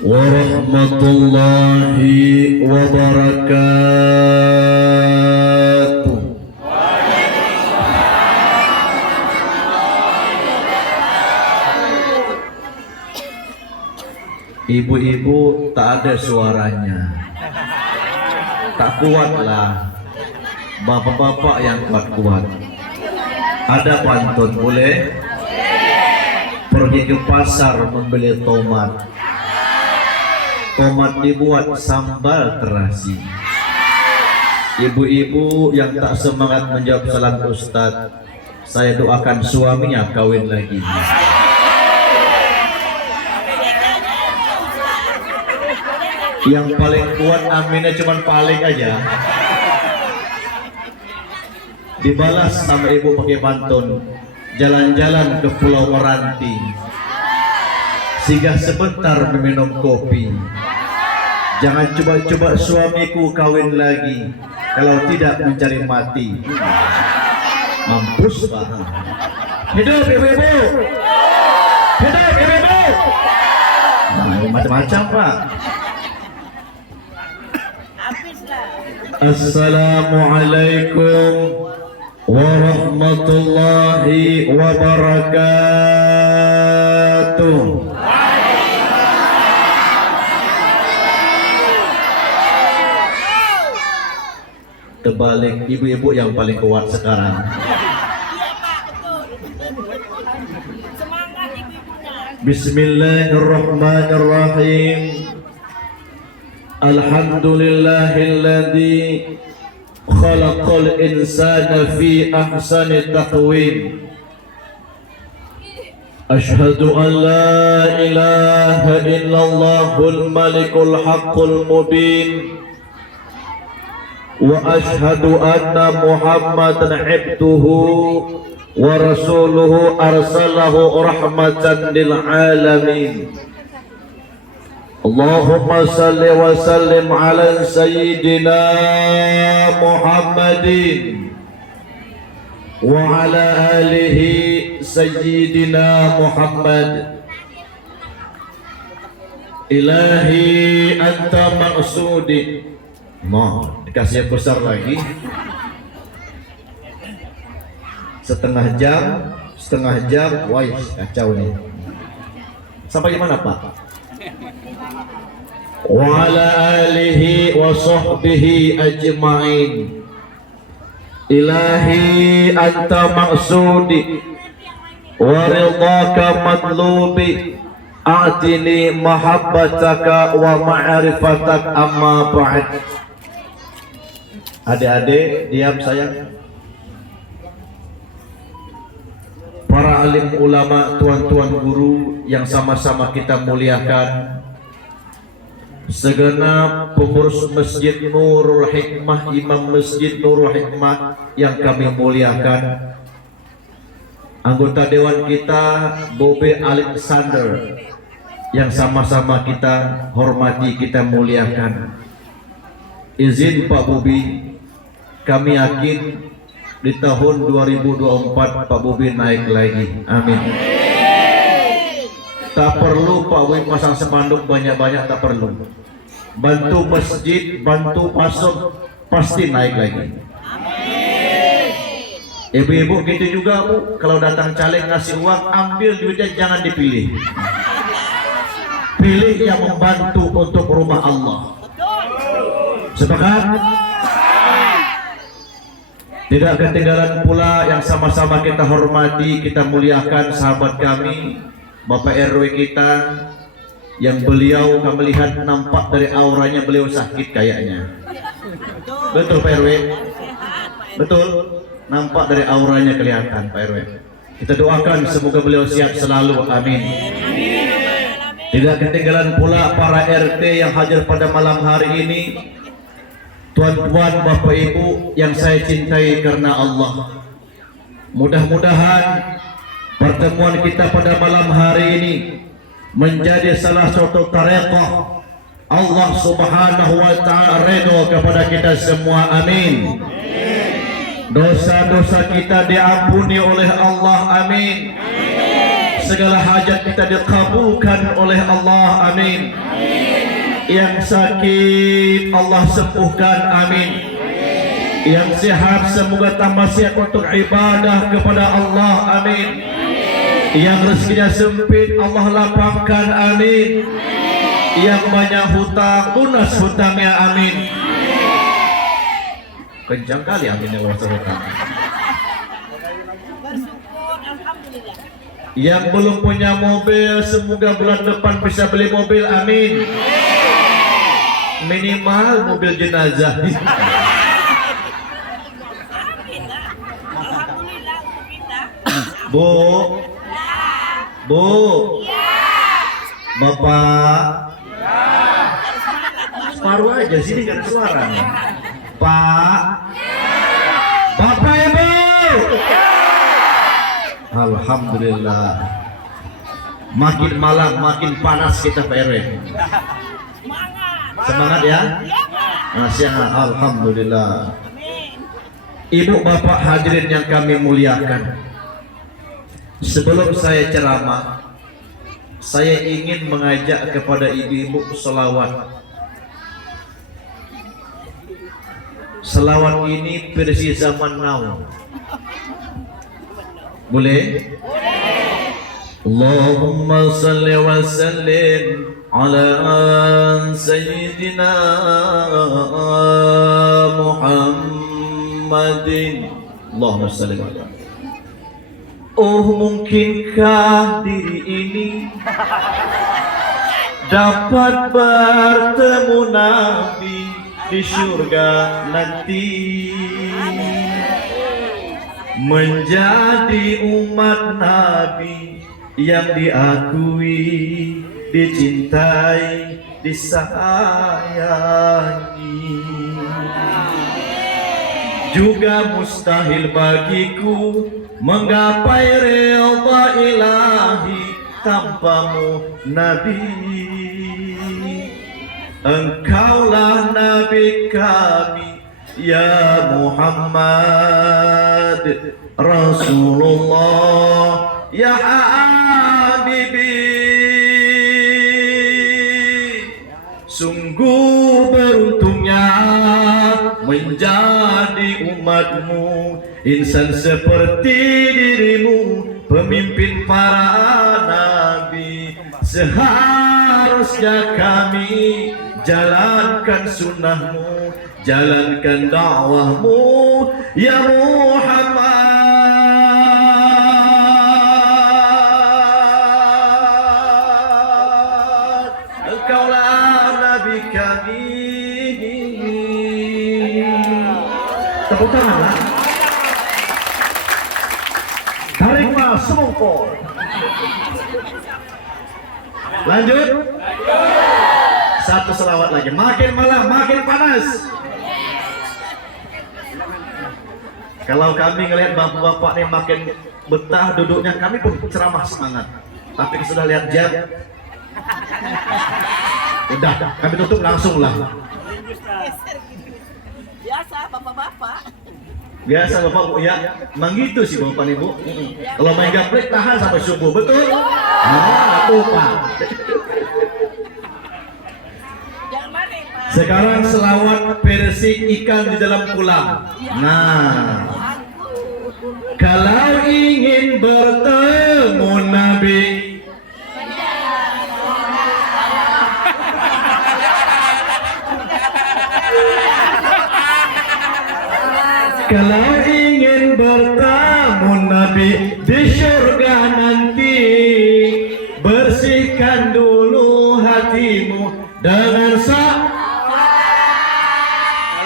warahmatullahi wabarakatuh. Ibu-ibu tak ada suaranya, tak kuatlah. Bapak-bapak yang kuat-kuat. Ada pantun boleh? Pergi ke pasar membeli tomat. Tomat dibuat sambal terasi. Ibu-ibu yang tak semangat menjawab salam Ustadz, saya doakan suaminya kawin lagi. Yang paling kuat aminnya cuman paling aja. Dibalas sama ibu pakai pantun, jalan-jalan ke Pulau Meranti, singgah sebentar meminum kopi. Jangan coba-coba suamiku kawin lagi, kalau tidak mencari mati. Mampus Pak. Hidup ibu-ibu, hidup ibu-ibu. Nah, macam-macam Pak. Assalamualaikum warahmatullahi wabarakatuh. Terbalik, ibu-ibu yang paling kuat sekarang. Bismillahirrahmanirrahim. Alhamdulillahilladzi khalaqal insana fi ahsani taqwim. Ashhadu an la ilaha illallahul malikul haqqul mubin. Wa ashhadu anna Muhammadan abduhu wa rasuluhu arsalahu rahmatan lil alamin. Allahumma salli wa sallim ala sayyidina Muhammadin wa ala alihi sayyidina Muhammad. Ilahi anta maqsudi. Mau dikasih yang besar lagi. Setengah jam, wah kacau nih. Sampai gimana Pak? Wa ala alihi wa sahbihi ajma'in. Ilahi anta maqsudi wa ridhaka matlubi. A'tini mahabbataka wa ma'rifatak amma ba'd. Adik-adik diam sayang. Para alim ulama, tuan-tuan guru yang sama-sama kita muliakan, segenap pengurus Masjid Nurul Hikmah, Imam Masjid Nurul Hikmah yang kami muliakan, anggota dewan kita Bobe Alexander yang sama-sama kita hormati, kita muliakan. Izin Pak Bobi, kami yakin di tahun 2024 Pak Bobi naik lagi, amin. Tak perlu Pak Bobi pasang spanduk banyak-banyak, tak perlu. Bantu masjid, bantu pasok, pasti naik lagi. Ibu-ibu gitu juga Bu, kalau datang caleg ngasih uang, ambil duitnya, jangan dipilih. Pilih yang membantu untuk rumah Allah. Sepakat? Tidak ketinggalan pula yang sama-sama kita hormati, kita muliakan sahabat kami, Bapak RW kita, yang beliau kami lihat nampak dari auranya beliau sakit kayaknya. Betul Pak RW? Betul? Nampak dari auranya kelihatan Pak RW. Kita doakan semoga beliau sehat selalu, amin. Tidak ketinggalan pula para RT yang hadir pada malam hari ini, tuan-tuan, bapak ibu yang saya cintai karena Allah. Mudah-mudahan pertemuan kita pada malam hari ini menjadi salah satu tarekat Allah Subhanahu wa ta'ala ridho kepada kita semua, amin. Dosa-dosa kita diampuni oleh Allah, amin. segala hajat kita dikabulkan oleh Allah, amin. Yang sakit Allah sembuhkan, amin. Yang sehat semoga tambah sehat untuk ibadah kepada Allah, amin. Yang rezekinya sempit Allah lapangkan, amin. Yang banyak hutang lunas hutangnya, amin. Kencang kali amin ya Allah. Yang belum punya mobil semoga bulan depan bisa beli mobil, amin. Minimal mobil jenazah. Bu, Bu, Bapak, separuh aja sini gak ada suara. Pak, Bapak, Ibu. Alhamdulillah. Makin malam makin panas kita Pak RW. Semangat ya. Nasihat, alhamdulillah. Ibu bapak hadirin yang kami muliakan, sebelum saya ceramah, saya ingin mengajak kepada ibu-ibu selawat. Selawat ini versi zaman now. Boleh? Allahumma salli wa sallim ala sayyidina Muhammadin. Allahumma salli wa sallim. Oh, mungkinkah diri ini dapat bertemu Nabi di surga nanti, menjadi umat Nabi yang diakui, dicintai, disayangi. Juga mustahil bagiku menggapai ridha ilahi tanpamu Nabi. Engkaulah Nabi kami ya Muhammad Rasulullah ya Habibi. Sungguh beruntungnya menjadi umatmu, insan seperti dirimu, pemimpin para nabi. Seharusnya kami jalankan sunnahmu, jalankan dakwahmu ya Muhammad. Engkaulah Nabi kami. Tepuk tangan. Tarik mas semongko. Lanjut. Satu selawat lagi. Makin malam makin panas. Kalau kami ngelihat bapak-bapak nih makin betah duduknya, kami pun ceramah semangat. Tapi sudah lihat jam, udah kami tutup langsung lah. Biasa bapak-bapak. Biasa bapak bu ya, emang gitu sih bapak ibu. Kalau main gaplek tahan sampai subuh, betul? Nah, tuh pak. Sekarang selawat versi ikan di dalam kolam. Nah, kalau ingin bertemu Nabi, kalau ingin bertemu Nabi di surga nanti, bersihkan dulu hatimu dengan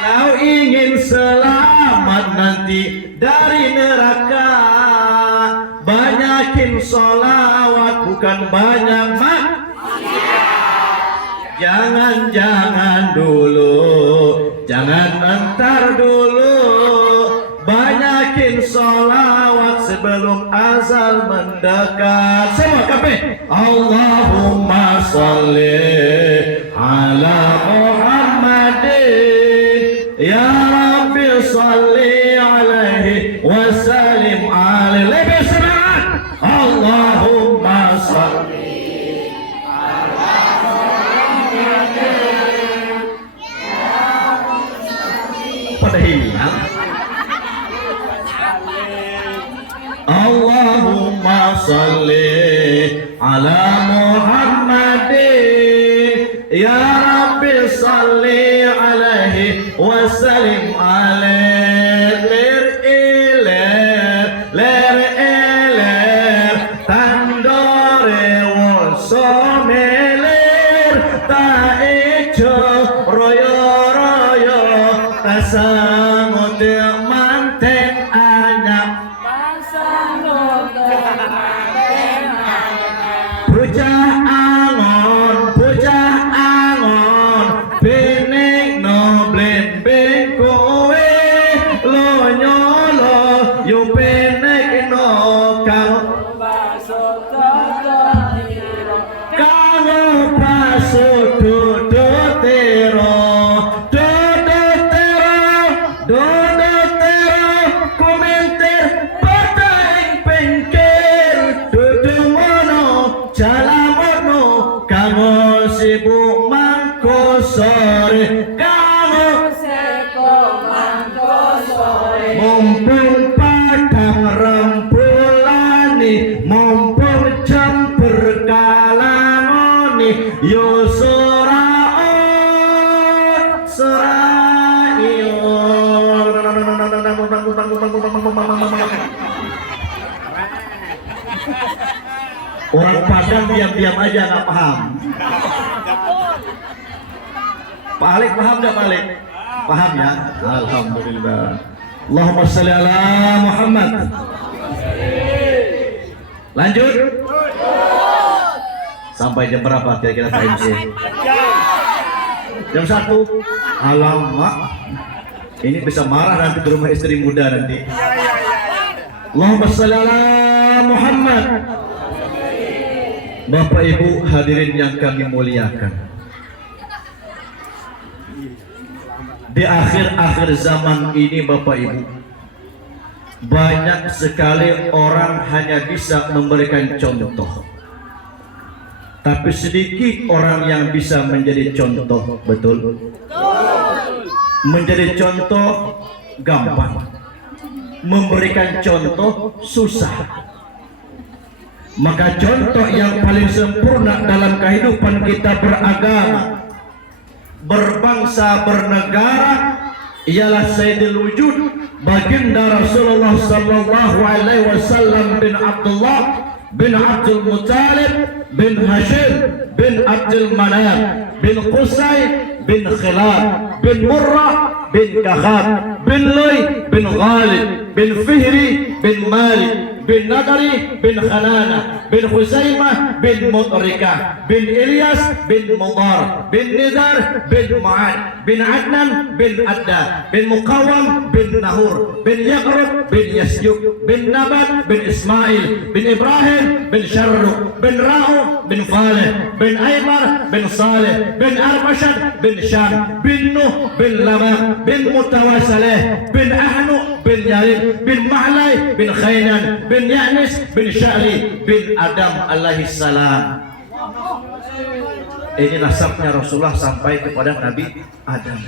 kalau ingin selamat nanti dari neraka, banyakin sholawat bukan banyak Jangan dulu, jangan entar dulu, banyakin sholawat sebelum azal mendekat. Semua kafe. Allahumma sholli ala Muhammadin ya Rabbi sholli alaihi wa sallim alaihi. Lebih semangat. Allahumma pada hilang. Allahumma salli ala Muhammadin ya Rabbi salli alaihi wa sallim alaihi ler iler tandore wosomeler ta ijo royo royo tasangut manten anyap bocah angon bening no blembeng kowe lo nyolo yo benek no kang pasut dodo tero komentar pateng pengker dodo mono jalamono kamu sibuk mangko sore mumpung padang rembulani mumpung jam berkalangoni yo orang Padang diam-diam aja nggak paham. Pak Alik paham nggak Pak Alik? Paham ya? Alhamdulillah. Allahumma sholli ala Muhammad. Lanjut. Sampai jam berapa kira-kira Pak MC? Jam 1. Alamak. Ini bisa marah nanti di rumah istri muda nanti. Allahumma sholli ala Muhammad. Bapak Ibu hadirin yang kami muliakan, di akhir-akhir zaman ini Bapak Ibu, banyak sekali orang hanya bisa memberikan contoh, tapi sedikit orang yang bisa menjadi contoh. Betul? Menjadi contoh gampang, memberikan contoh susah. Maka contoh yang paling sempurna dalam kehidupan kita beragama, berbangsa, bernegara ialah Sayyidul Wujud baginda Rasulullah sallallahu alaihi wasallam bin Abdullah bin Abdul Muttalib bin Hashim bin Abdul Manaf bin Qusay bin Khilab bin Murrah bin Kahab bin Luy bin Ghalib bin Fihri bin Malik bin Nadari bin Khanana bin Huzaimah bin Mutrika bin Ilyas bin Mudar bin Nizar bin Ma'ad bin Adnan bin Adda bin Muqawam bin Nahur bin Yaqrub bin Yasyuk bin Nabat bin Ismail bin Ibrahim bin Sharruq bin Ra'u bin Faleh bin Aymar bin Saleh bin Arbashad bin Syam bin Nuh bin Lama bin Mutawasaleh bin Ahnu bin Yarib bin Ma'lai bin Khaynan bin Ya'nis bin Sya'li bin Adam alaihi salam. Ini nasabnya Rasulullah sampai kepada Nabi Adam.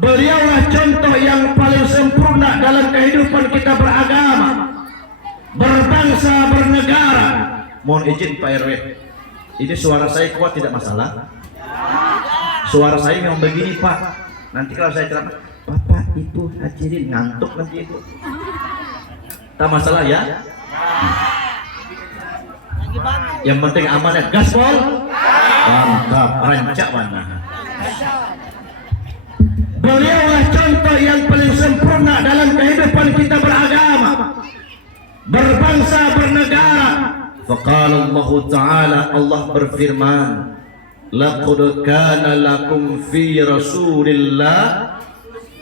Beliaulah contoh yang paling sempurna dalam kehidupan kita beragama, berbangsa, bernegara. Mohon izin Pak RW, ini suara saya kuat tidak masalah? Suara saya memang begini Pak. Nanti kalau saya ceramah, Bapak Ibu hadirin ngantuk nanti itu. Tak masalah ya. Yang penting aman ya, gaspol. Mantap, rancak mana. Beliaulah contoh yang paling sempurna dalam kehidupan kita beragama, berbangsa, bernegara. Faqala Allah Ta'ala, Allah berfirman, laqad kana lakum fi Rasulillah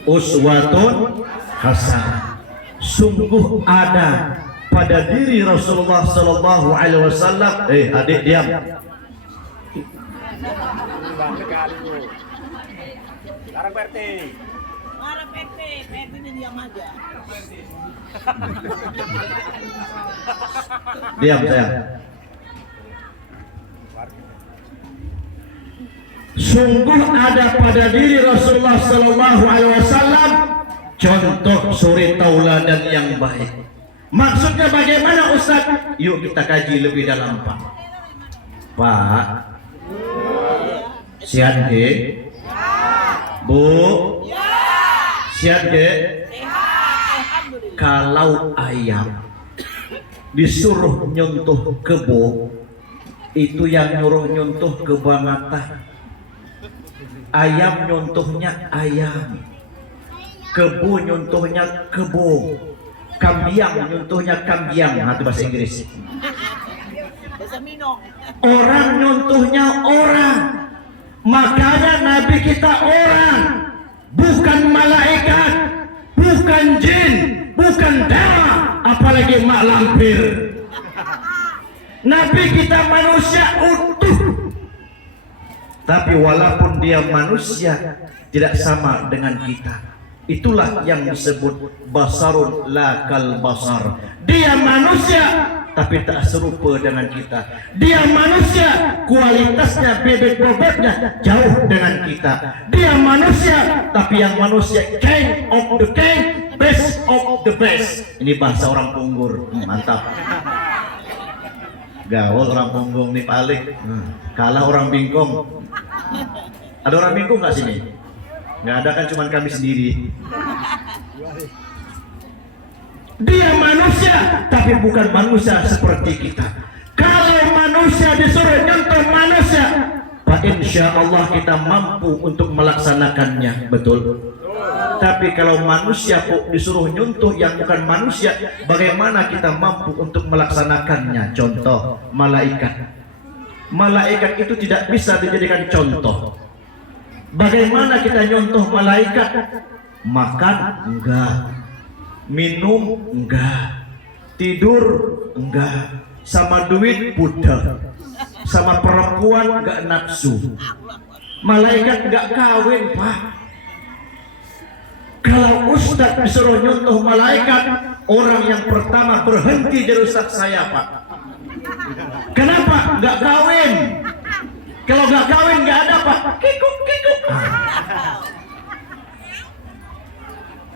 uswatun hasanah. Sungguh ada pada diri Rasulullah sallallahu alaihi wasallam. Adik diam. Larang PRT. Larang PRT, PRT diam aja. Diam saya. Sungguh ada pada diri Rasulullah sallallahu alaihi wasallam contoh suri tauladan yang baik. Maksudnya bagaimana Ustaz? Yuk kita kaji lebih dalam Pak. Pak, sihat ge? Bu, sihat ge? Kalau ayam disuruh nyuntuh kebo, itu yang nyuruh nyuntuh kebangetan. Ayam nyuntuhnya ayam, kebo nyuntuhnya kebo, kambiang nyuntuhnya kambiang. Nah, itu bahasa Inggris. Orang nyuntuhnya orang. Makanya Nabi kita orang, bukan malaikat, bukan jin, bukan dewa, apalagi mak lampir. Nabi kita manusia utuh. Tapi walaupun dia manusia, tidak sama dengan kita. Itulah yang disebut basarun la kal basar. Dia manusia tapi tak serupa dengan kita. Dia manusia, kualitasnya bebek bobotnya jauh dengan kita. Dia manusia, tapi yang manusia king of the king, best of the best. Ini bahasa orang Punggur. Mantap. Gaul orang Punggung nih paling. Kalah orang Bingkong. Ada orang Bingkong nggak sini? Nggak ada kan, cuman kami sendiri. Dia manusia, tapi bukan manusia seperti kita. Kalau manusia disuruh nyentuh manusia, Pak, insya Allah kita mampu untuk melaksanakannya, betul. Tapi kalau manusia disuruh nyentuh yang bukan manusia, bagaimana kita mampu untuk melaksanakannya? Contoh, malaikat. Malaikat itu tidak bisa dijadikan contoh. Bagaimana kita nyontoh malaikat? Makan enggak, minum enggak, tidur enggak, sama duit budak, sama perempuan enggak nafsu. Malaikat enggak kawin, Pak. Kalau Ustadz disuruh nyontoh malaikat, orang yang pertama berhenti dari Ustadz saya, Pak. Kenapa? Enggak kawin. Kalau enggak kawin enggak ada, Pak. Kikuk kikuk.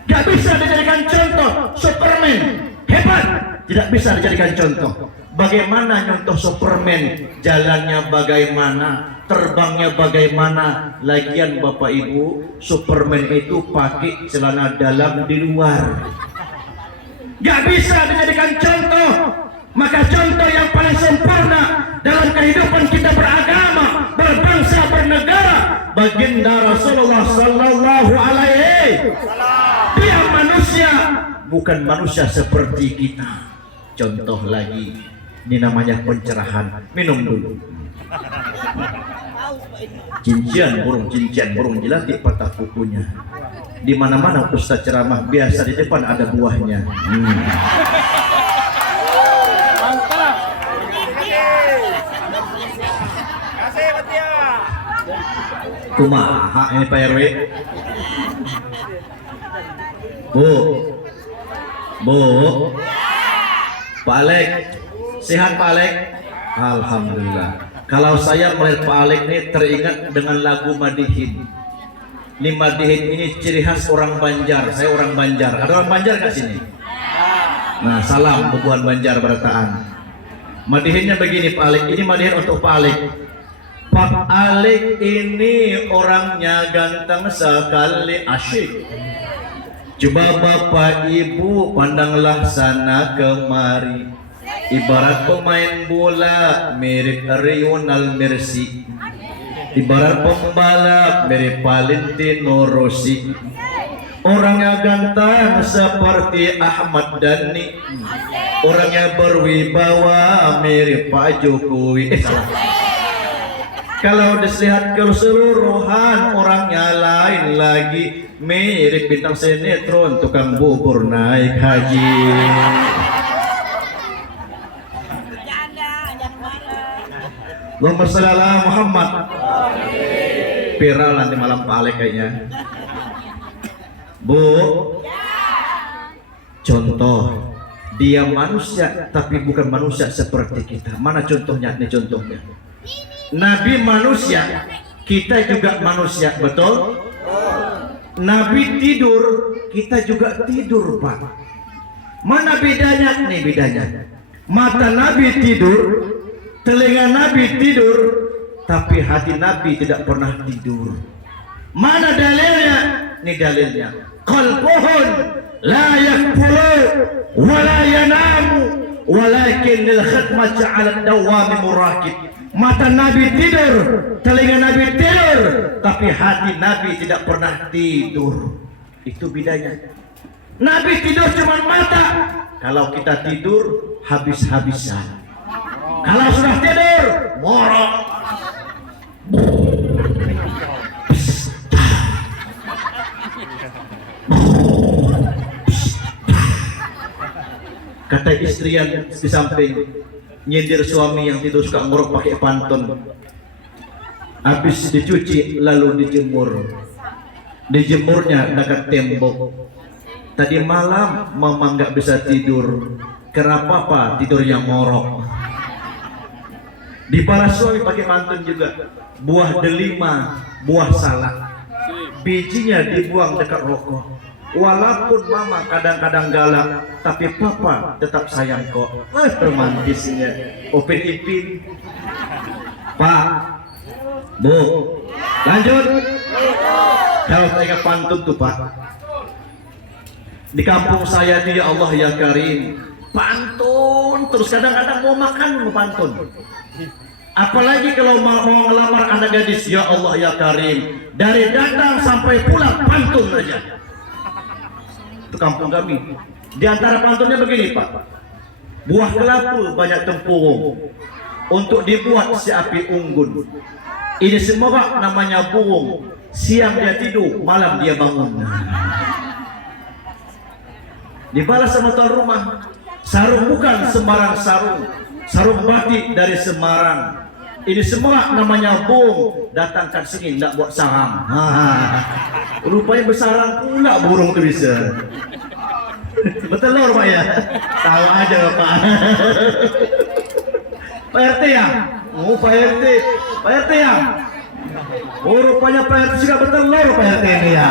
Gak bisa dijadikan contoh. Superman hebat, tidak bisa dijadikan contoh. Bagaimana nyontoh Superman? Jalannya bagaimana, terbangnya bagaimana. Lagian Bapak Ibu, Superman itu pakai celana dalam di luar. Gak bisa dijadikan contoh. Maka contoh yang paling sempurna dalam kehidupan kita beragama, berbangsa, bernegara, baginda Rasulullah Sallallahu Alaihi. Dia manusia, bukan manusia seperti kita. Contoh lagi, ini namanya pencerahan. Minum dulu. Cincian burung jelati patah kukunya. Di mana-mana Ustaz ceramah, biasa di depan ada buahnya. Kumaha ini Pak RW? Bu, Pak Alek, sehat Pak Alek? Alhamdulillah. Kalau saya melihat Pak Alek ini teringat dengan lagu Madihin. Ini Madihin ini ciri khas orang Banjar. Saya orang Banjar. Ada orang Banjar nggak sini? Nah, salam bubuhan Banjar Barataan. Madihinnya begini Pak Alek. Ini Madihin untuk Pak Alek. Pak Alek ini orangnya ganteng sekali, asyik. Coba Bapak Ibu pandanglah sana kemari, ibarat pemain bola mirip Lionel Messi, ibarat pembalap mirip Valentino Rossi. Orangnya ganteng seperti Ahmad Dhani, orangnya berwibawa mirip Pak Jokowi. Kalau dilihat keseluruhan, orangnya lain lagi, mirip bintang sinetron tukang bubur naik haji. Allahumma shalli ala Muhammad. Viral nanti malam Pak Alek kayaknya. Bu, contoh, dia manusia tapi bukan manusia seperti kita. Mana contohnya? Ini contohnya. Nabi manusia, kita juga manusia, betul? Nabi tidur, kita juga tidur, Pak. Mana bedanya? Nih bedanya. Mata Nabi tidur, telinga Nabi tidur, tapi hati Nabi tidak pernah tidur. Mana dalilnya? Nih dalilnya. Qalbuhun la yakfulu wa la yanamu walakin lil khidmati 'ala ad-dawami murakib. Mata Nabi tidur, telinga Nabi tidur, tapi hati Nabi tidak pernah tidur. Itu bedanya. Nabi tidur cuma mata. Kalau kita tidur habis-habisan. Kalau sudah tidur morok. Kata istri yang di samping, nyindir suami yang tidur suka ngorok pakai pantun. Habis dicuci lalu dijemur. Dijemurnya dekat tembok. Tadi malam mama nggak bisa tidur. Kenapa Pak tidurnya ngorok? Dibalas suami pakai pantun juga. Buah delima, buah salak. Bijinya dibuang dekat rokok. Walaupun mama kadang-kadang galak, tapi papa tetap sayang kok. Romantisnya. Upin Ipin. Pak, Bu, lanjut. Kalau saya pantun tuh Pak. Di kampung saya tuh ya Allah ya Karim, pantun terus kadang-kadang mau makan mau pantun. Apalagi kalau mau ngelamar anak gadis, ya Allah ya Karim, dari datang sampai pulang pantun aja. Itu kampung kami. Di antara pantunnya begini Pak. Buah kelapa banyak tempurung, untuk dibuat si api unggun. Ini semua Pak namanya burung. Siang dia tidur, malam dia bangun. Dibalas sama tuan rumah. Sarung bukan sembarang sarung. Sarung batik dari Semarang. Ini semua namanya burung. Datangkan sini, tidak buat sarang. Rupanya bersarang pula burung itu bisa. Betul Pak ya? Tahu aja Pak. Pak RT ya? Oh Pak RT. Pak RT ya? Oh rupanya Pak RT juga betelur Pak RT ini ya.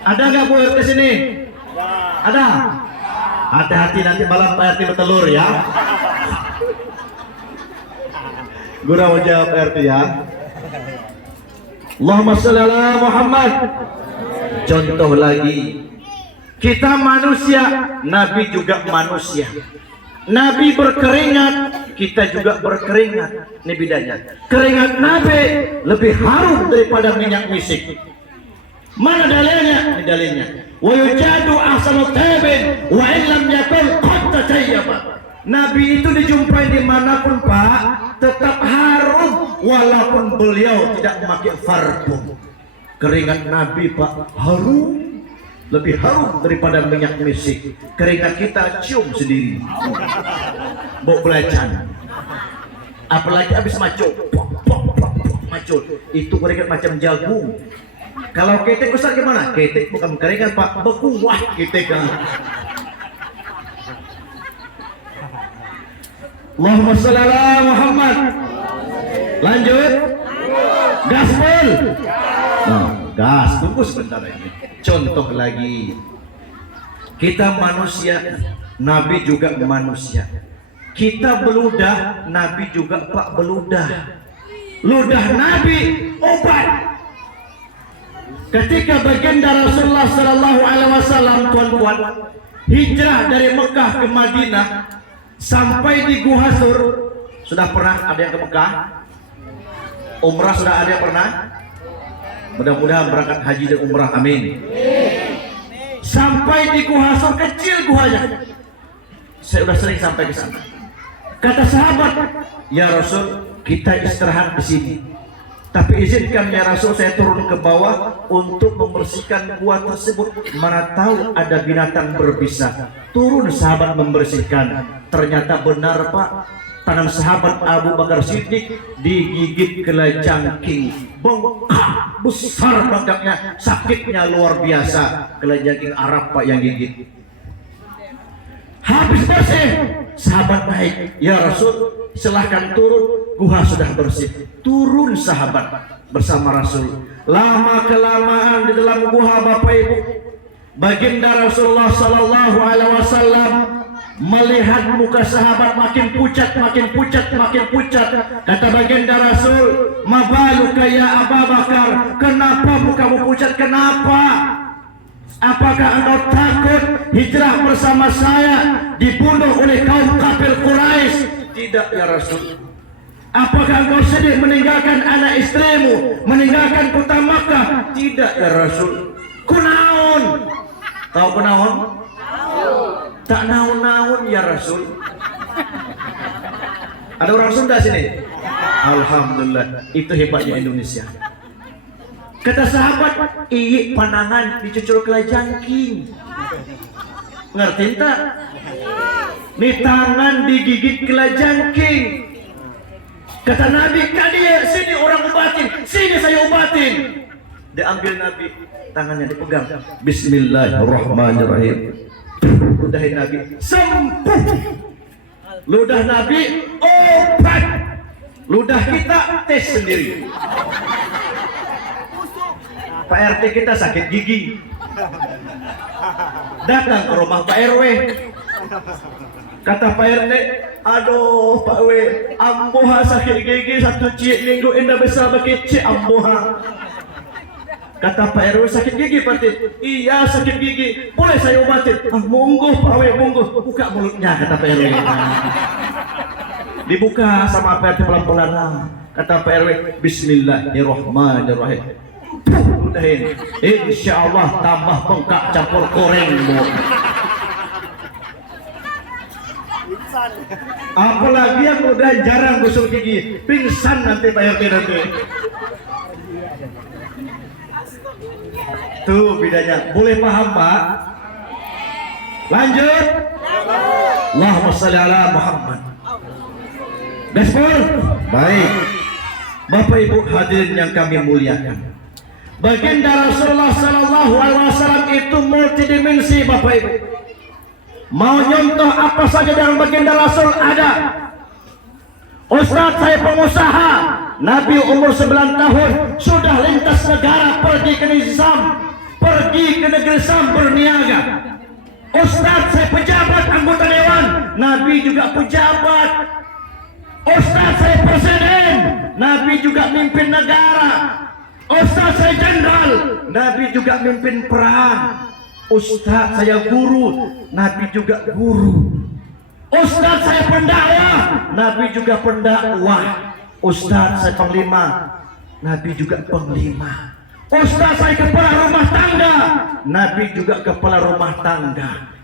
Ada nggak Bu RT sini? Ada? Hati-hati nanti malam Pak RT betelur ya. Guna mau jawab Pak RT ya. Allahumma sholli ala Muhammad. Contoh lagi, kita manusia, Nabi juga manusia. Nabi berkeringat, kita juga berkeringat. Ini bedanya. Keringat Nabi lebih harum daripada minyak misik. Mana dalilnya? Ini dalilnya. Wa yujadu ahsanu tabin wa in lam yakun qad tatayyaba. Nabi itu dijumpai dimanapun Pak, tetap harum walaupun beliau tidak memakai parfum. Keringat Nabi Pak harum, lebih harum daripada minyak misik. Keringat kita cium sendiri, bau belacan. Apalagi habis maco, maco itu keringat macam jagung. Kalau ketek besar gimana? Ketek bukan keringat Pak, bekuah ketek kan. Allahumma sholli ala Muhammad. Lanjut. Gaspol. Gas, tunggu sebentar ini. Contoh lagi. Kita manusia, Nabi juga manusia. Kita beludah, Nabi juga Pak beludah. Ludah Nabi obat. Ketika baginda Rasulullah Sallallahu Alaihi Wasallam tuan-tuan hijrah dari Mekah ke Madinah sampai di Gua Sur, sudah pernah ada yang ke Mekah? Umrah sudah ada yang pernah? Mudah-mudahan berangkat haji dan umrah, amin. Sampai di Gua Sur, kecil guanya. Saya sudah sering sampai ke sana. Kata sahabat, ya Rasul, kita istirahat di sini. Tapi izinkan ya Rasul saya turun ke bawah untuk membersihkan gua tersebut. Mana tahu ada binatang berbisa. Turun sahabat membersihkan. Ternyata benar Pak, tangan sahabat Abu Bakar Siddiq digigit kelajangking. Bengkak besar bengkaknya, sakitnya luar biasa. Kelajangking Arab Pak yang gigit. Habis bersih, sahabat Baik, ya Rasul, silahkan turun. Guha sudah bersih. Turun sahabat bersama Rasul. Lama kelamaan di dalam guha, Bapak Ibu, baginda Rasulullah Sallallahu Alaihi Wasallam melihat muka sahabat makin pucat, makin pucat, makin pucat. Kata baginda Rasul, "Mabaluka ya Abu Bakar? Kenapa mukamu pucat? Kenapa? Apakah engkau takut hijrah bersama saya dibunuh oleh kaum kafir Quraisy?" "Tidak ya Rasul." "Apakah engkau sedih meninggalkan anak istrimu, meninggalkan kota Makkah?" "Tidak ya Rasul." "Kunaon?" "Tahu kunaon?" "Tak naon-naon ya Rasul." Ada orang Sunda sini? Alhamdulillah, itu hebatnya Indonesia. Kata sahabat, "Iya panangan dicucul kelajangking." Ngerti tak? Nih tangan digigit kelajangking. Kata Nabi, "Kadia sini orang obatin, sini saya obatin." Diambil Nabi, tangannya dipegang. Bismillahirrahmanirrahim. Ludahin Nabi, sembuh. Ludah Nabi, obat. Ludah kita tes sendiri. Pak RT kita sakit gigi, datang ke rumah Pak RW. Kata Pak RT, "Aduh Pak RW, amboha sakit gigi 1 cik minggu indah besar bekecik amboha." Kata Pak RW, "Sakit gigi Pak RT?" "Iya sakit gigi, boleh saya obatin?" "Ah monggo Pak RW, monggo." "Buka mulutnya," kata Pak RW. Dibuka sama Pak RT pelan-pelan. Kata Pak RW, "Bismillahirrahmanirrahim." Udahin, insya Allah tambah bengkak campur goreng bu. Apalagi yang udah jarang gosok gigi, pingsan nanti Pak RT nanti. Tuh bedanya, boleh paham Pak? Lanjut. Allahumma shalli ala Muhammad. Gaspol. Baik, Bapak Ibu hadirin yang kami muliakan, baginda Rasulullah Sallallahu Alaihi Wasallam itu multidimensi Bapak Ibu. Mau nyontoh apa saja dalam baginda Rasul ada. Ustaz saya pengusaha, Nabi umur 9 tahun sudah lintas negara pergi ke negeri Sam berniaga. Ustaz saya pejabat anggota dewan, Nabi juga pejabat. Ustaz saya presiden, Nabi juga mimpin negara. Ustaz saya jenderal, Nabi juga mimpin perang. Ustaz saya guru, Nabi juga guru. Ustaz saya pendakwah, Nabi juga pendakwah. Ustaz saya panglima, Nabi juga panglima. Ustaz saya kepala rumah tangga, Nabi juga kepala rumah tangga.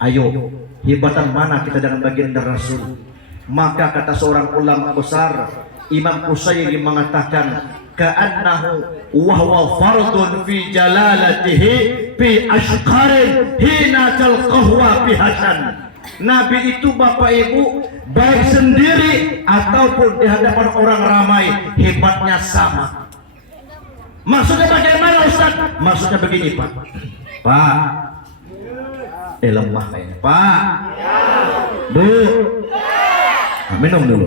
Ayo, hebatan mana kita dengan baginda Rasul? Maka kata seorang ulama besar, Imam Qusayri mengatakan, "Ka'annahu wahwa fardun fi jalalatihi fi ashqarin hina talqahwa fi hasan." Nabi itu Bapak Ibu baik sendiri ataupun di hadapan orang ramai hebatnya sama. Maksudnya bagaimana Ustaz? Maksudnya begini Pak. Pak, lemah kayaknya Pak. Bu, minum dulu.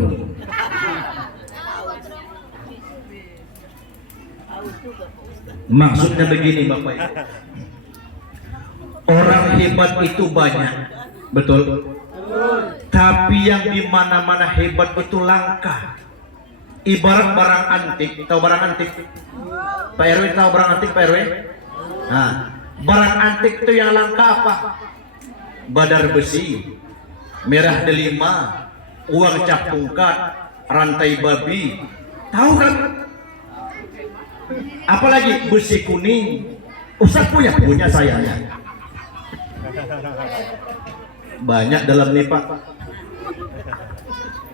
Maksudnya begini Bapak Ibu, orang hebat itu banyak, betul? Tapi yang di mana-mana hebat itu langka. Ibarat barang antik, tahu barang antik? Pak RW tahu barang antik Pak RW? Nah, barang antik itu yang langka apa? Badar besi, merah delima, uang cap pungkat, rantai babi, tahu kan? Apalagi besi kuning. Ustaz punya saya ya. Banyak dalam nih Pak.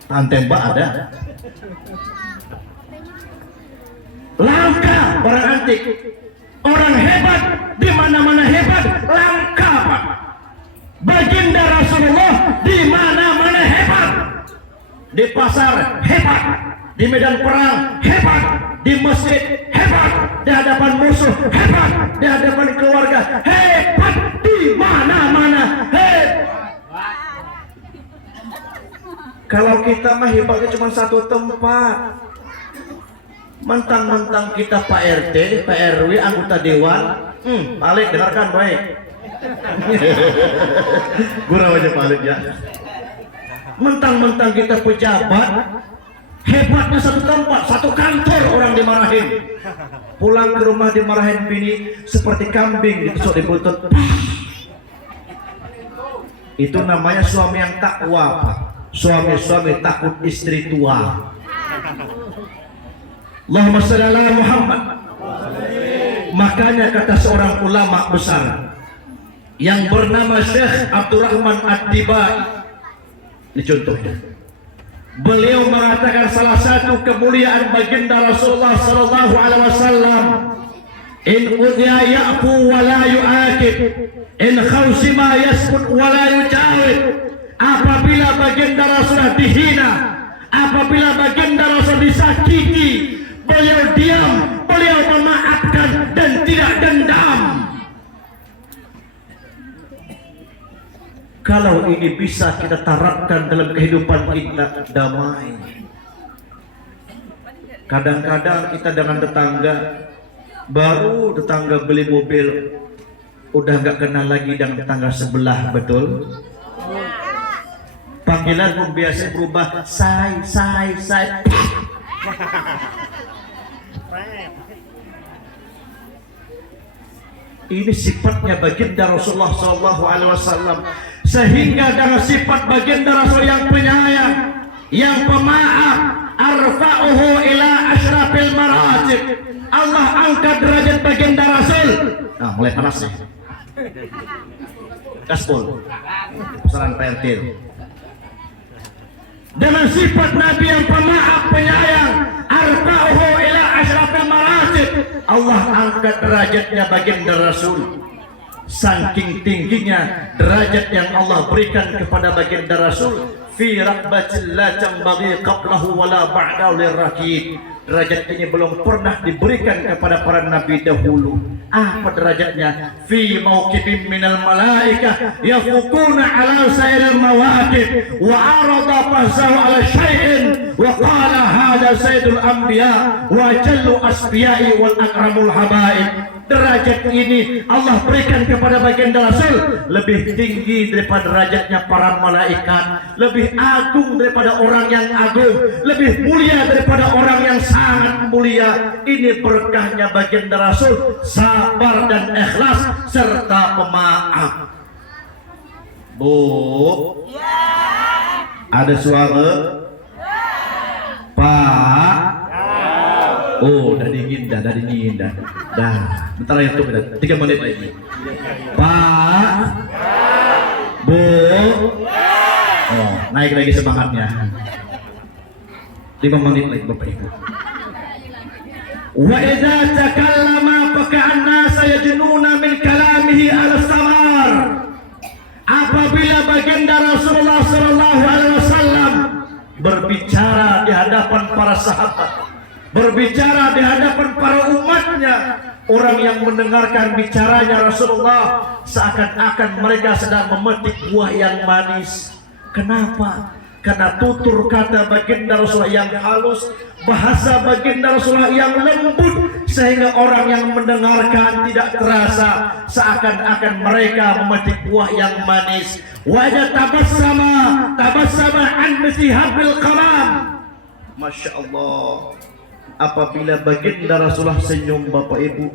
Tahan tembak ada. Langka barang antik. Orang hebat di mana-mana hebat, langka Pak. Baginda Rasulullah di mana-mana hebat. Di pasar hebat, di medan perang hebat, di masjid hebat, di hadapan musuh hebat, di hadapan keluarga hebat, di mana-mana hebat. Kalau kita mah hebatnya cuma satu tempat. Mentang-mentang kita Pak RT, Pak RW, anggota dewan, Malik dengarkan baik. Gurau aja Malik ya. Mentang-mentang kita pejabat, hebatnya satu tempat, satu kantor orang dimarahin. Pulang ke rumah dimarahin bini seperti kambing ditusuk di butut. Itu namanya suami yang takwa, Pak. Suami-suami takut istri tua. Allahumma shalli ala Muhammad. Makanya kata seorang ulama besar yang bernama Syekh Abdurrahman Ad-Dibai, ini contohnya. Beliau mengatakan salah satu kemuliaan baginda Rasulullah sallallahu alaihi wasallam, in udhiya ya'fu wa la yu'akib, in khawsima yaskut wa la yujawib. Apabila baginda Rasulullah dihina, apabila baginda Rasul disakiti, beliau diam, beliau memaafkan dan tidak dendam. Kalau ini bisa kita terapkan dalam kehidupan kita, damai. Kadang-kadang kita dengan tetangga, baru tetangga beli mobil, udah nggak kenal lagi dengan tetangga sebelah, betul? Panggilan pun biasa berubah, say. Ini sifatnya baginda Rasulullah SAW, sehingga dengan sifat baginda Rasul yang penyayang, yang pemaaf, arfa'uhu ila asyrafil maratib. Allah angkat derajat baginda Rasul. Nah, mulai panas nih. Gaspol, saran pentil. Dengan sifat Nabi yang pemaaf, penyayang, arfa'uhu ila asyrafil maratib. Allah angkat derajatnya baginda Rasul. Saking tingginya derajat yang Allah berikan kepada baginda Rasul, fi raqbatil la tanbaghi qablahu wala ba'dahu lirrakib. Derajat ini belum pernah diberikan kepada para nabi dahulu. Apa derajatnya? Fi mauqibin minal malaikah yafukuna ala sairil mawaqib wa arada fahsahu ala syai'in wa qala hadha sayyidul anbiya wa jallu asbiya'i wal akramul habaib. Derajat ini Allah berikan kepada baginda Rasul lebih tinggi daripada derajatnya para malaikat, lebih agung daripada orang yang agung, lebih mulia daripada orang yang sangat mulia. Ini berkahnya baginda Rasul, sabar dan ikhlas serta pemaaf. Bu, ada suara? Pak? Oh, udah dingin dah, dah. Bentar lagi tuh, 3 menit lagi. Pak, Bu, oh, naik lagi semangatnya. 5 menit lagi Bapak Ibu. Wa idza takallama faka'anna sayajnuna min kalamihi al-samar. Apabila baginda Rasulullah sallallahu alaihi wasallam berbicara di hadapan para sahabat, berbicara di hadapan para umatnya, orang yang mendengarkan bicaranya Rasulullah seakan-akan mereka sedang memetik buah yang manis. Kenapa? Karena tutur kata baginda Rasulullah yang halus, bahasa baginda Rasulullah yang lembut, sehingga orang yang mendengarkan tidak terasa seakan-akan mereka memetik buah yang manis. Wajah tabassama an misihabil qalam. Masya Allah. Apabila baginda Rasulullah senyum Bapak Ibu,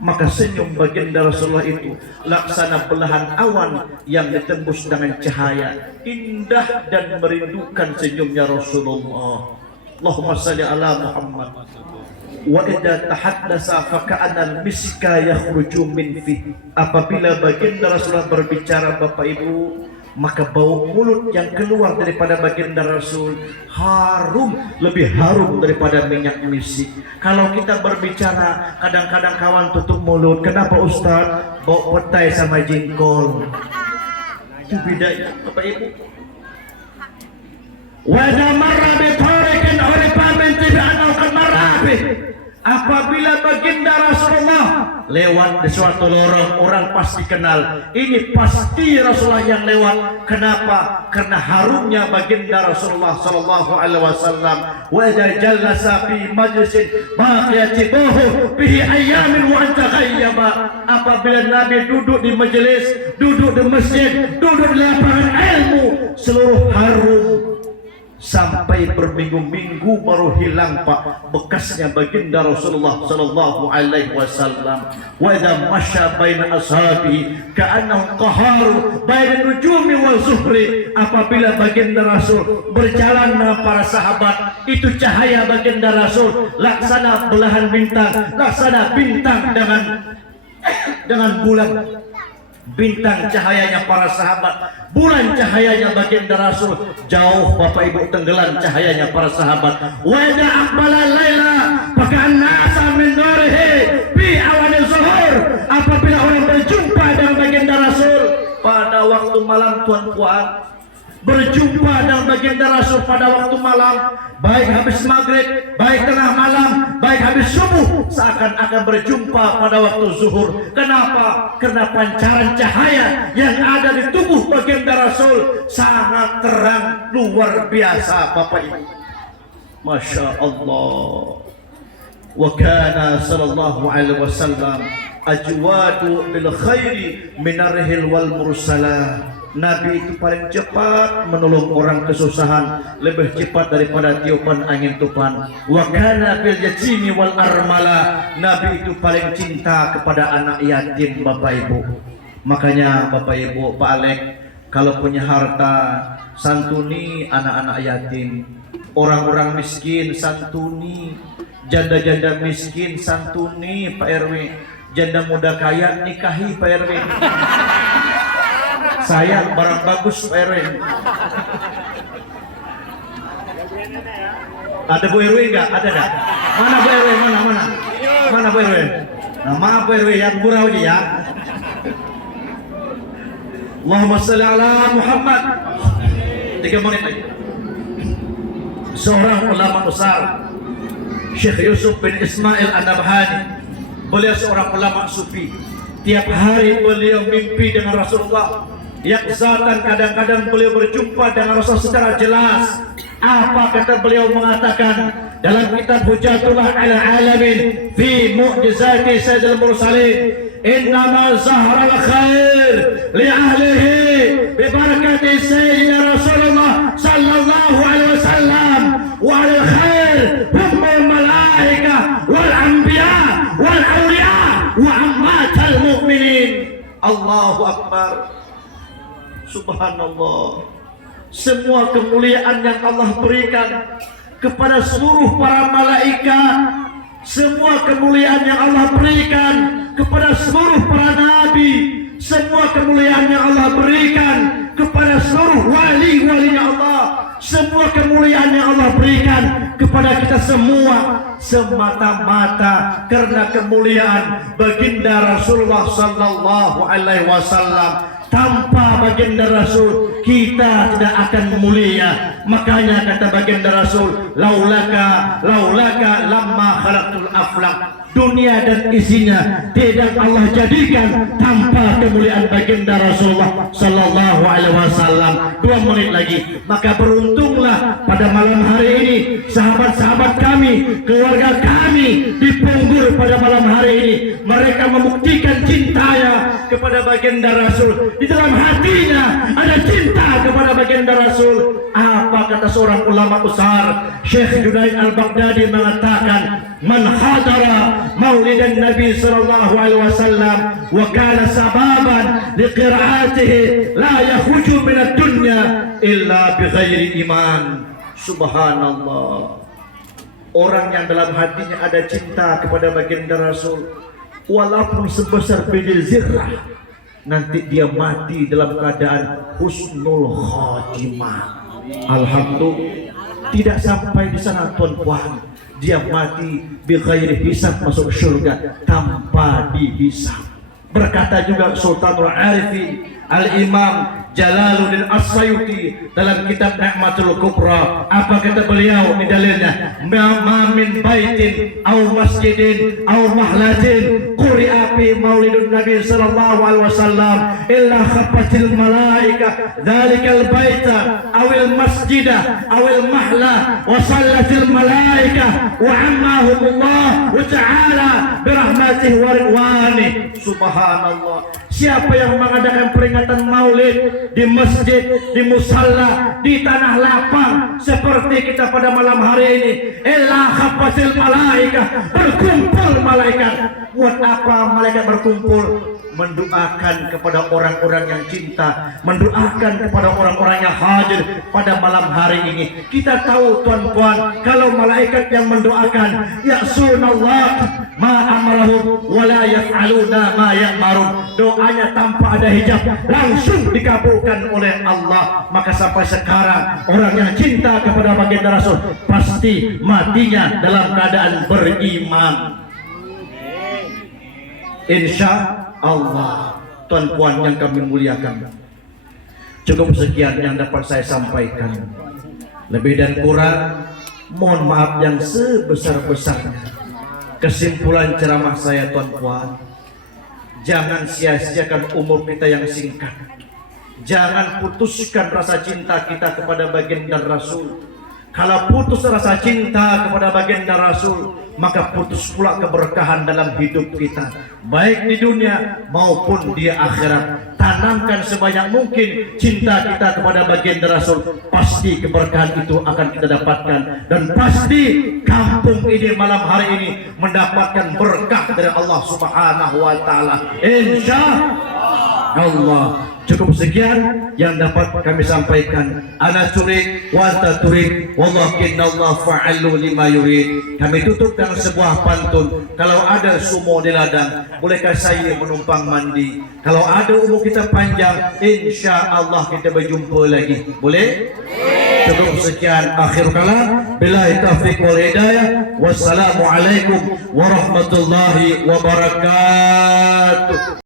maka senyum baginda Rasulullah itu laksana belahan awan yang ditembus dengan cahaya. Indah dan merindukan senyumnya Rasulullah. Allahumma salli ala Muhammad. Wa idza tahaddasa faka'anna al-miska yakhruju min fi. Apabila baginda Rasulullah berbicara Bapak Ibu, maka bau mulut yang keluar daripada baginda Rasul harum, lebih harum daripada minyak misik. Kalau kita berbicara, kadang-kadang kawan tutup mulut. Kenapa Ustaz? Bau petai sama jengkol. Itu bedanya Bapak Ibu. Wajah marah bitarikin uripa min tibi'an al-marabih. Apabila baginda Rasulullah lewat di suatu lorong, orang pasti kenal ini pasti Rasulullah yang lewat. Kenapa? Karena harumnya baginda Rasulullah sallallahu alaihi wasallam. Wa idza jalasa fi majlisin baqiyatihi bihi ayyamin wa anta ghayyaba. Apabila Nabi duduk di majelis, duduk di masjid, duduk di lapangan ilmu, seluruh harum sampai berminggu-minggu baru hilang Pak bekasnya baginda Rasulullah sallallahu alaihi wasallam. Wa idza masya baina ashabi ka'annahu qaharu baina nujumi wa zuhri. Apabila baginda Rasul berjalan dengan para sahabat, itu cahaya baginda Rasul laksana belahan bintang, laksana bintang dengan bulan. Bintang cahayanya para sahabat, bulan cahayanya baginda Rasul, jauh Bapak Ibu tenggelam cahayanya para sahabat. Wa idza aqbala laila faka'anna asa min nurihi fi awani zuhur. Apabila orang berjumpa dengan baginda Rasul pada waktu malam, tuan-tuan, berjumpa dengan baginda Rasul pada waktu malam, baik habis maghrib, baik tengah malam, baik habis subuh, seakan-akan berjumpa pada waktu zuhur. Kenapa? Karena pancaran cahaya yang ada di tubuh baginda Rasul sangat terang, luar biasa Bapak Ibu. Masya Allah. Wa kana sallallahu alaihi wasallam ajwadu bil khairi minarhil wal mursalah. Nabi itu paling cepat menolong orang kesusahan, lebih cepat daripada tiupan angin tufan. Wa kana bil yatimi wal armala. Nabi itu paling cinta kepada anak yatim Bapak Ibu. Makanya Bapak Ibu, Pak Alek, kalau punya harta, santuni anak-anak yatim, orang-orang miskin santuni, janda-janda miskin santuni Pak RW, janda muda kaya nikahi Pak RW. Sayang barang bagus Pak RW. Ada Bu RW enggak? Ada enggak? Mana Bu RW? Mana Bu RW? Nah, maaf Bu RW yang gurau aja ya. Allahumma shalli ala Muhammad. 3 menit lagi. Seorang ulama besar, Syekh Yusuf bin Ismail An-Nabhani, beliau seorang ulama sufi. Tiap hari beliau mimpi dengan Rasulullah. Yakzatan, kadang-kadang beliau berjumpa dengan Rasul secara jelas. Apa kata beliau mengatakan dalam kitab Hujjatullah ala alamin fi mu'jizati sayyidil mursalin, innama zahral khair li ahlihi bi barakati sayyidina Rasulullah sallallahu alaihi wasallam wa al khair humul malaika wal anbiya wal awliya wa ammatal mu'minin. Allahu akbar. Subhanallah. Semua kemuliaan yang Allah berikan kepada seluruh para malaikat, semua kemuliaan yang Allah berikan kepada seluruh para nabi, semua kemuliaan yang Allah berikan kepada seluruh wali-walinya Allah, semua kemuliaan yang Allah berikan kepada kita semua semata-mata karena kemuliaan baginda Rasulullah sallallahu alaihi wasallam. Tanpa baginda Rasul kita tidak akan mulia. Makanya kata baginda Rasul, laulaka lamma khalaqtul aflaq. Dunia dan isinya tidak Allah jadikan tanpa kemuliaan baginda Rasulullah sallallahu alaihi wasallam. 2 menit lagi. Maka beruntunglah pada malam hari ini sahabat-sahabat kami, keluarga kami di Punggur pada malam hari ini. Mereka membuktikan cintanya kepada baginda Rasul. Di dalam hatinya ada cinta kepada baginda Rasul. Apa kata seorang ulama besar, Syekh Junaid Al-Baghdadi mengatakan, man hadara maulidan Nabi sallallahu alaihi wasallam wa kana sababan liqira'atihi la yakhruju min ad-dunya illa bighairi iman. Subhanallah. Orang yang dalam hatinya ada cinta kepada baginda Rasul, walaupun sebesar biji zirrah, nanti dia mati dalam keadaan husnul khotimah. Alhamdulillah, tidak sampai di sana tuan-tuan, dia mati bi ghairi hisab, masuk surga tanpa dihisab. Berkata juga Sultanul Arifin Al-Imam Jalaluddin As-Sayuti dalam kitab Ni'matul Kubra. Apa kata beliau di dalilnya? Ma min baitin aw masjidin aw mahlatin quri'a fi maulidun Nabi sallallahu alaihi wasallam illa khafatil malaika dzalikal baita awil masjida awil mahla wa sallatil malaika wa ammahumullah wa ta'ala birahmatihi wa ridwani. Subhanallah. Siapa yang mengadakan peringatan maulid di masjid, di musalla, di tanah lapang seperti kita pada malam hari ini, illa khafatil malaika, berkumpul malaikat. Buat apa malaikat berkumpul? Mendoakan kepada orang-orang yang cinta, mendoakan kepada orang-orang yang hadir pada malam hari ini. Kita tahu tuan-tuan, kalau malaikat yang mendoakan, ya'sunallah ma amarahum wa la yaf'aluna ma ya'marun, doanya tanpa ada hijab langsung dikabulkan oleh Allah. Maka sampai sekarang orang yang cinta kepada baginda Rasul pasti matinya dalam keadaan beriman, insya Allah. Tuan-puan yang kami muliakan, cukup sekian yang dapat saya sampaikan. Lebih dan kurang mohon maaf yang sebesar-besarnya. Kesimpulan ceramah saya, tuan-puan, jangan sia-siakan umur kita yang singkat. Jangan putuskan rasa cinta kita kepada baginda Rasul. Kalau putus rasa cinta kepada baginda Rasul, maka putus pula keberkahan dalam hidup kita, baik di dunia maupun di akhirat. Tanamkan sebanyak mungkin cinta kita kepada baginda Rasul, pasti keberkahan itu akan kita dapatkan, dan pasti kampung ini malam hari ini mendapatkan berkah dari Allah Subhanahu wa taala, insya Allah. Cukup sekian yang dapat kami sampaikan. Ana turid wa anta turid wallahinallahu fa'alu lima yurid. Kami tutup dengan sebuah pantun. Kalau ada sumo di ladang, bolehkah saya menumpang mandi? Kalau ada umur kita panjang, insya Allah kita berjumpa lagi. Boleh? Cukup sekian, akhir kalam. Billahi taufiq wal hidayah. Wassalamualaikum warahmatullahi wabarakatuh.